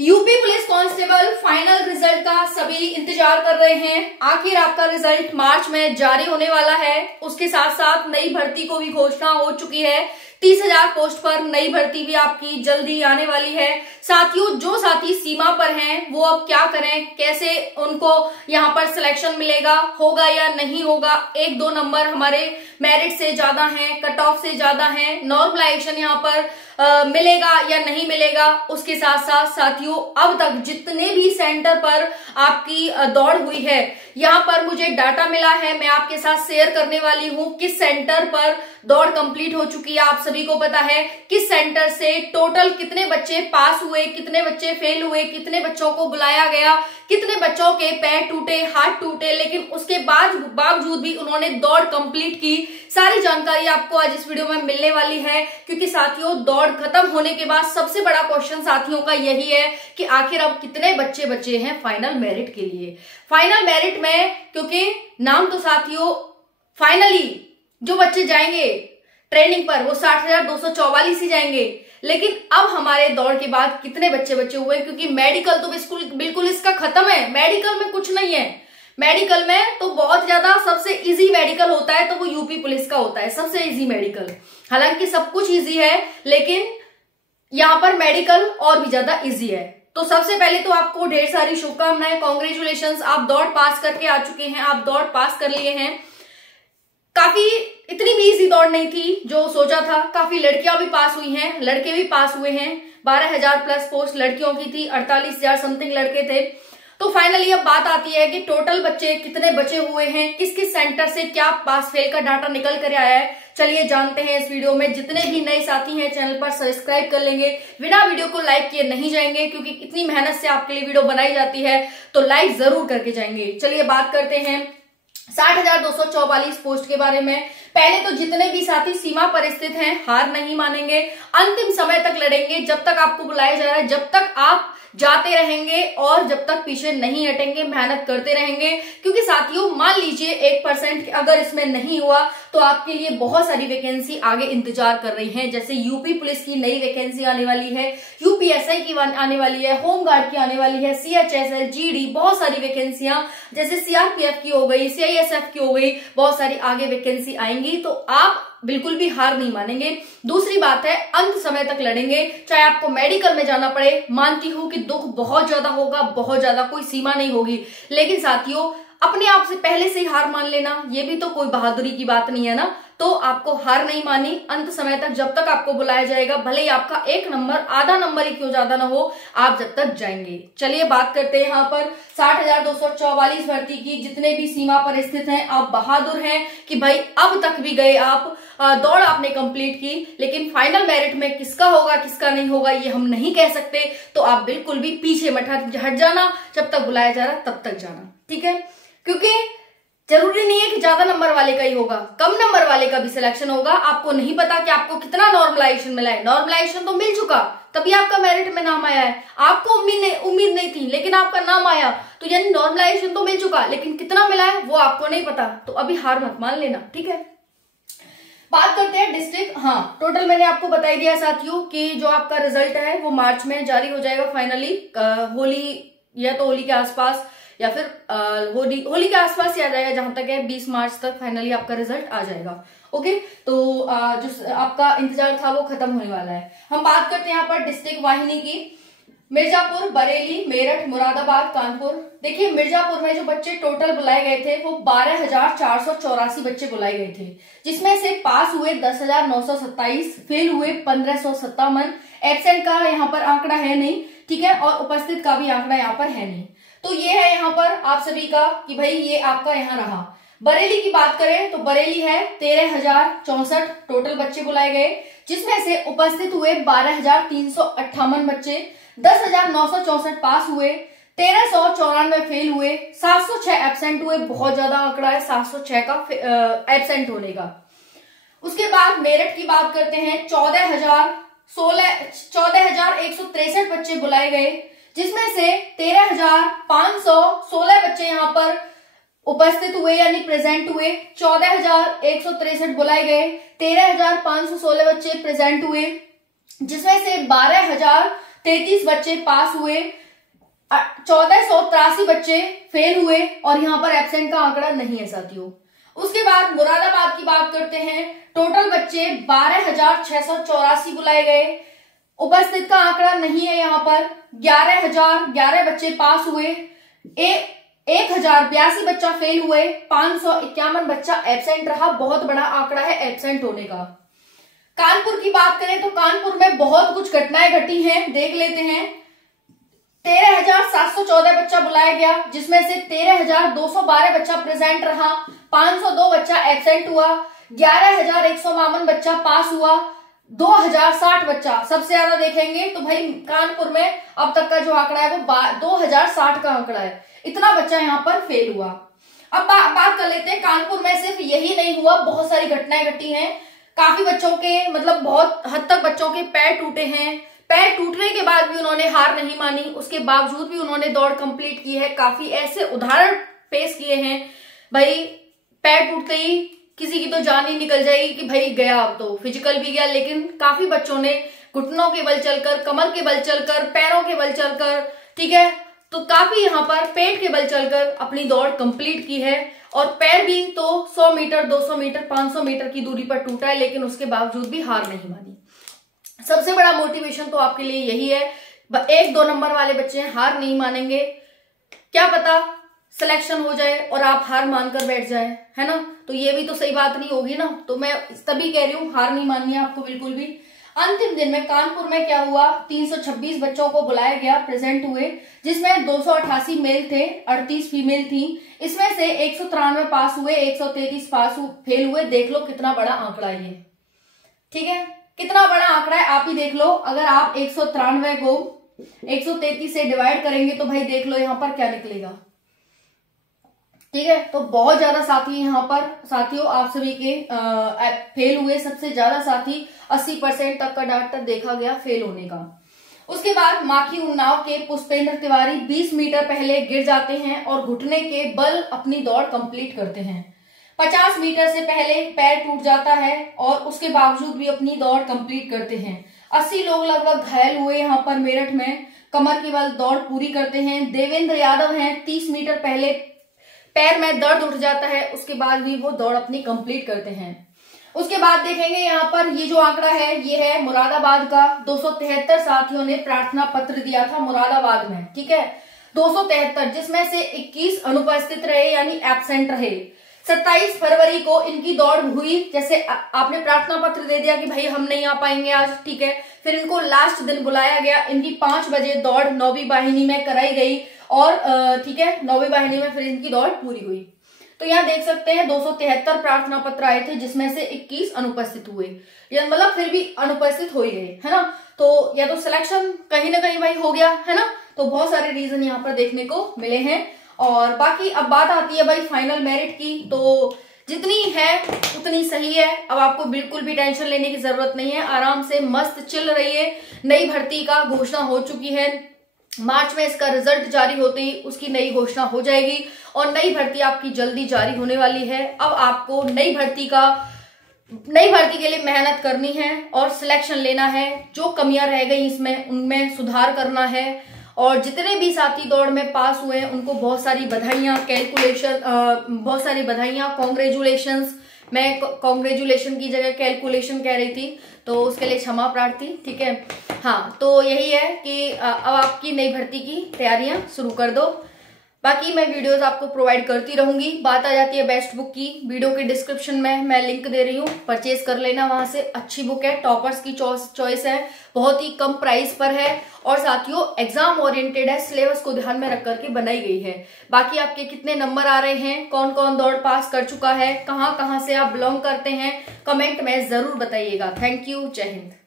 UP police constable final result का सभी इंतजार कर रहे हैं। आखिर आपका रिजल्ट मार्च में जारी होने वाला है। उसके साथ साथ नई भर्ती को भी घोषणा हो चुकी है। 30,000 पोस्ट पर नई भर्ती भी आपकी जल्दी आने वाली है। साथियों, जो साथी सीमा पर हैं वो अब क्या करें, कैसे उनको यहाँ पर सिलेक्शन मिलेगा, होगा या नहीं होगा। 1-2 नंबर हमारे मेरिट से ज्यादा हैं, कट ऑफ से ज्यादा हैं, नॉर्मलाइजेशन यहाँ पर मिलेगा या नहीं मिलेगा। उसके साथ साथ साथियों, अब तक जितने भी सेंटर पर आपकी दौड़ हुई है, यहाँ पर मुझे डाटा मिला है, मैं आपके साथ शेयर करने वाली हूँ। किस सेंटर पर दौड़ कंप्लीट हो चुकी है, आप सभी को पता है। किस सेंटर से टोटल कितने बच्चे पास हुए, कितने बच्चे फेल हुए, कितने बच्चों को बुलाया गया, कितने बच्चों के पैर टूटे, हाथ टूटे, लेकिन उसके बावजूद भी उन्होंने दौड़ कंप्लीट की। सारी जानकारी आपको आज इस वीडियो में मिलने वाली है, क्योंकि साथियों दौड़ खत्म होने के बाद सबसे बड़ा क्वेश्चन साथियों का यही है कि आखिर अब कितने बच्चे बचे हैं फाइनल मेरिट के लिए। फाइनल मेरिट में क्योंकि नाम तो साथियों फाइनली जो बच्चे जाएंगे ट्रेनिंग पर वो 60,244 ही जाएंगे, लेकिन अब हमारे दौड़ के बाद कितने बच्चे बचे हुए हैं, क्योंकि मेडिकल तो बिल्कुल इसका खत्म है। मेडिकल में कुछ नहीं है। मेडिकल में तो बहुत ज्यादा सबसे इजी मेडिकल होता है तो वो यूपी पुलिस का होता है, सबसे इजी मेडिकल। हालांकि सब कुछ इजी है, लेकिन यहाँ पर मेडिकल और भी ज्यादा इजी है। तो सबसे पहले तो आपको ढेर सारी शुभकामनाएं, कॉन्ग्रेचुलेशन। आप दौड़ पास करके आ चुके हैं, आप दौड़ पास कर लिए हैं। काफी इतनी भी इजी दौड़ नहीं थी जो सोचा था। काफी लड़कियां भी पास हुई हैं, लड़के भी पास हुए हैं। 12,000 प्लस पोस्ट लड़कियों की थी, 48,000 समथिंग लड़के थे। तो फाइनली अब बात आती है कि टोटल बच्चे कितने बचे हुए हैं, किस किस सेंटर से क्या पास फेल का डाटा निकल कर आया है, चलिए जानते हैं इस वीडियो में। जितने भी नए साथी हैं चैनल पर सब्सक्राइब कर लेंगे, बिना वीडियो को लाइक किए नहीं जाएंगे, क्योंकि इतनी मेहनत से आपके लिए वीडियो बनाई जाती है, तो लाइक जरूर करके जाएंगे। चलिए बात करते हैं 60,244 पोस्ट के बारे में। पहले तो जितने भी साथी सीमा पर स्थित हैं हार नहीं मानेंगे, अंतिम समय तक लड़ेंगे। जब तक आपको बुलाया जा रहा है, जब तक आप जाते रहेंगे और जब तक पीछे नहीं हटेंगे, मेहनत करते रहेंगे। क्योंकि साथियों मान लीजिए 1% अगर इसमें नहीं हुआ तो आपके लिए बहुत सारी वैकेंसी आगे इंतजार कर रही हैं। जैसे यूपी पुलिस की नई वैकेंसी आने वाली है, यूपीएसआई की आने वाली है, होमगार्ड की आने वाली है, सीएचएसएल, जीडी, बहुत सारी वैकेंसियां, जैसे सीआरपीएफ की हो गई, सीआईएसएफ की हो गई, बहुत सारी आगे वैकेंसी आएंगी। तो आप बिल्कुल भी हार नहीं मानेंगे। दूसरी बात है, अंत समय तक लड़ेंगे, चाहे आपको मेडिकल में जाना पड़े। मानती हूं कि दुख बहुत ज्यादा होगा, बहुत ज्यादा, कोई सीमा नहीं होगी, लेकिन साथियों अपने आप से पहले से ही हार मान लेना ये भी तो कोई बहादुरी की बात नहीं है ना। तो आपको हार नहीं मानी, अंत समय तक जब तक आपको बुलाया जाएगा, भले ही आपका 1 नंबर आधा नंबर ही क्यों ज्यादा ना हो, आप जब तक जाएंगे। चलिए बात करते हैं यहाँ पर 60,244 भर्ती की। जितने भी सीमा पर स्थित हैं आप बहादुर हैं कि भाई अब तक भी गए, आप दौड़ आपने कंप्लीट की, लेकिन फाइनल मेरिट में किसका होगा किसका नहीं होगा ये हम नहीं कह सकते। तो आप बिल्कुल भी पीछे मत हट जाना, जब तक बुलाया जा रहा तब तक जाना, ठीक है। क्योंकि जरूरी नहीं है कि ज्यादा नंबर वाले का ही होगा, कम नंबर वाले का भी सिलेक्शन होगा। आपको नहीं पता कि आपको कितना नॉर्मलाइजेशन मिला है। नॉर्मलाइजेशन तो मिल चुका, तभी आपका मेरिट में नाम आया है। आपको उम्मीद नहीं थी, लेकिन आपका नाम आया, तो यानी नॉर्मलाइजेशन तो मिल चुका, लेकिन कितना मिला है वो आपको नहीं पता। तो अभी हार मत मान लेना, ठीक है। बात करते हैं डिस्ट्रिक्ट। हाँ, टोटल मैंने आपको बता ही दिया साथियों कि जो आपका रिजल्ट है वो मार्च में जारी हो जाएगा फाइनली। होली या तो होली के आसपास या फिर होली के आसपास ही आ जाएगा, जहां तक है 20 मार्च तक फाइनली आपका रिजल्ट आ जाएगा। ओके, तो जो आपका इंतजार था वो खत्म होने वाला है। हम बात करते हैं यहाँ पर डिस्ट्रिक्ट वाहिनी की। मिर्जापुर, बरेली, मेरठ, मुरादाबाद, कानपुर। देखिए मिर्जापुर में जो बच्चे टोटल बुलाए गए थे वो 12,484 बच्चे बुलाए गए थे, जिसमें से पास हुए 10,927, फेल हुए 1,557। एब्सेंट का यहाँ पर आंकड़ा है नहीं, ठीक है, और उपस्थित का भी आंकड़ा यहाँ पर है नहीं। तो ये है यहाँ पर आप सभी का कि भाई ये आपका यहाँ रहा। बरेली की बात करें तो बरेली है 13,064 टोटल बच्चे बुलाए गए, जिसमें से उपस्थित हुए 12,358 बच्चे, 10,964 पास हुए, 1,394 फेल हुए, 706 एब्सेंट हुए। बहुत ज्यादा आंकड़ा है 706 का एब्सेंट होने का। उसके बाद मेरठ की बात करते हैं, 14,163 बच्चे बुलाए गए, जिसमें से 13,516 बच्चे यहाँ पर उपस्थित हुए यानी प्रेजेंट हुए। 14,163 बुलाए गए, 13,516 बच्चे प्रेजेंट हुए, जिसमें से 33 बच्चे पास हुए, 1483 बच्चे फेल हुए और यहाँ पर एब्सेंट का आंकड़ा नहीं है साथियों। उसके बाद मुरादाबाद की बात करते हैं। टोटल बच्चे 12,684 बुलाए गए, उपस्थित का आंकड़ा नहीं है यहाँ पर। 11,011 बच्चे पास हुए, 1,082 बच्चा फेल हुए, 551 बच्चा एब्सेंट रहा। बहुत बड़ा आंकड़ा है एब्सेंट होने का। कानपुर की बात करें तो कानपुर में बहुत कुछ घटनाएं घटी हैं, देख लेते हैं। 13,714 बच्चा बुलाया गया, जिसमें से 13,212 बच्चा प्रेजेंट रहा, 502 बच्चा एब्सेंट हुआ, 11,152 बच्चा पास हुआ, 2,060 बच्चा सबसे ज्यादा देखेंगे तो भाई कानपुर में अब तक का जो आंकड़ा है वो 2,060 का आंकड़ा है। इतना बच्चा यहाँ पर फेल हुआ। अब बात कर लेते हैं, कानपुर में सिर्फ यही नहीं हुआ, बहुत सारी घटनाएं घटी हैं। काफी बच्चों के मतलब बहुत हद तक बच्चों के पैर टूटे हैं। पैर टूटने के बाद भी उन्होंने हार नहीं मानी, उसके बावजूद भी उन्होंने दौड़ कंप्लीट की है। काफी ऐसे उदाहरण पेश किए हैं, भाई पैर टूटते ही किसी की तो जान ही निकल जाएगी कि भाई गया, अब तो फिजिकल भी गया, लेकिन काफी बच्चों ने घुटनों के बल चलकर, कमर के बल चलकर, पैरों के बल चलकर, ठीक है, तो काफी यहाँ पर पेट के बल चलकर अपनी दौड़ कंप्लीट की है। और पैर भी तो 100 मीटर, 200 मीटर, 500 मीटर की दूरी पर टूटा है, लेकिन उसके बावजूद भी हार नहीं मानी। सबसे बड़ा मोटिवेशन तो आपके लिए यही है, 1-2 नंबर वाले बच्चे हार नहीं मानेंगे। क्या पता सिलेक्शन हो जाए और आप हार मानकर बैठ जाए, है ना, तो ये भी तो सही बात नहीं होगी ना। तो मैं तभी कह रही हूँ हार नहीं माननी है आपको बिल्कुल भी। अंतिम दिन में कानपुर में क्या हुआ, 326 बच्चों को बुलाया गया, प्रेजेंट हुए, जिसमें 288 मेल थे, 38 फीमेल थी। इसमें से 193 पास हुए, 133 फेल हुए। देख लो कितना बड़ा आंकड़ा है ये, ठीक है, कितना बड़ा आंकड़ा है, आप ही देख लो। अगर आप 193 को 133 से डिवाइड करेंगे तो भाई देख लो यहाँ पर क्या निकलेगा, ठीक है। तो बहुत ज्यादा साथी यहाँ पर साथियों आप सभी के फेल हुए। सबसे ज्यादा साथी 80% तक का डाटा देखा गया फेल होने का। उसके बाद माखी उन्नाव के पुष्पेंद्र तिवारी 20 मीटर पहले गिर जाते हैं और घुटने के बल अपनी दौड़ कंप्लीट करते हैं। 50 मीटर से पहले पैर टूट जाता है और उसके बावजूद भी अपनी दौड़ कंप्लीट करते हैं। 80 लोग लगभग घायल हुए यहाँ पर मेरठ में, कमर के बल दौड़ पूरी करते हैं। देवेंद्र यादव हैं, 30 मीटर पहले पैर में दर्द उठ जाता है, उसके बाद भी वो दौड़ अपनी कंप्लीट करते हैं। उसके बाद देखेंगे यहाँ पर ये जो आंकड़ा है ये है मुरादाबाद का। 273 साथियों ने प्रार्थना पत्र दिया था मुरादाबाद में, ठीक है, 273, जिसमें से 21 अनुपस्थित रहे यानी एब्सेंट रहे। 27 फरवरी को इनकी दौड़ हुई। जैसे आपने प्रार्थना पत्र दे दिया कि भाई हम नहीं आ पाएंगे आज, ठीक है, फिर इनको लास्ट दिन बुलाया गया। इनकी 5 बजे दौड़ 9वीं वाहिनी में कराई गई और ठीक है 9वीं वाहिनी में फिर इनकी दौड़ पूरी हुई। तो यहाँ देख सकते हैं 273 प्रार्थना पत्र आए थे, जिसमें से 21 अनुपस्थित हुए, या मतलब फिर भी अनुपस्थित हो ही गए, है ना। तो या तो सिलेक्शन कहीं ना कहीं भाई हो गया, है ना। तो बहुत सारे रीजन यहाँ पर देखने को मिले हैं। और बाकी अब बात आती है भाई फाइनल मेरिट की, तो जितनी है उतनी सही है। अब आपको बिल्कुल भी टेंशन लेने की जरूरत नहीं है, आराम से मस्त चिल रहिए। नई भर्ती का घोषणा हो चुकी है, मार्च में इसका रिजल्ट जारी होते ही उसकी नई घोषणा हो जाएगी और नई भर्ती आपकी जल्दी जारी होने वाली है। अब आपको नई भर्ती के लिए मेहनत करनी है और सिलेक्शन लेना है। जो कमियां रह गई इसमें उनमें सुधार करना है। और जितने भी साथी दौड़ में पास हुए हैं उनको बहुत सारी बधाइयां, बहुत सारी बधाइयां, कॉन्ग्रेचुलेशंस। मैं कॉन्ग्रेचुलेशन की जगह कैलकुलेशन कह रही थी, तो उसके लिए क्षमा प्रार्थी, ठीक है। हाँ, तो यही है कि अब आपकी नई भर्ती की तैयारियां शुरू कर दो। बाकी मैं वीडियोस आपको प्रोवाइड करती रहूंगी। बात आ जाती है बेस्ट बुक की, वीडियो के डिस्क्रिप्शन में मैं लिंक दे रही हूँ, परचेज कर लेना वहां से। अच्छी बुक है, टॉपर्स की चॉइस है, बहुत ही कम प्राइस पर है और साथियों एग्जाम ओरिएंटेड है, सिलेबस को ध्यान में रख करके बनाई गई है। बाकी आपके कितने नंबर आ रहे हैं, कौन कौन दौड़ पास कर चुका है, कहाँ कहाँ से आप बिलोंग करते हैं, कमेंट में जरूर बताइएगा। थैंक यू, जय हिंद।